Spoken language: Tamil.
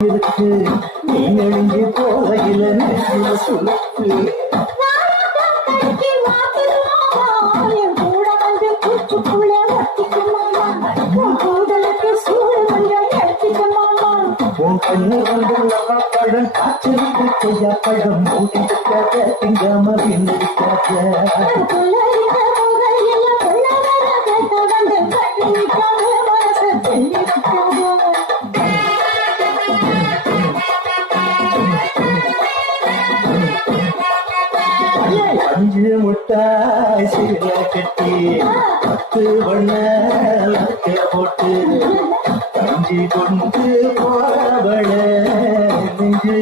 இருக்கு நீ நெடுங்கி போகையில நெஞ்சில சுருக்கு கூட வந்து கூச்சுக்குள்ள கூடலுக்கு சூடு கொஞ்சம் எடுத்துக்கமாமா உன் கண்ணு வந்து பழம் காய்ச்சலுக்கு கொய்யா பழம் மூடிக்காத திங்காம பின்னிருக்காத அஞ்சு முட்டாய் சீர கட்டி 10 வண்ண போட்டு கஞ்சி கொண்டு போறவள நெஞ்சு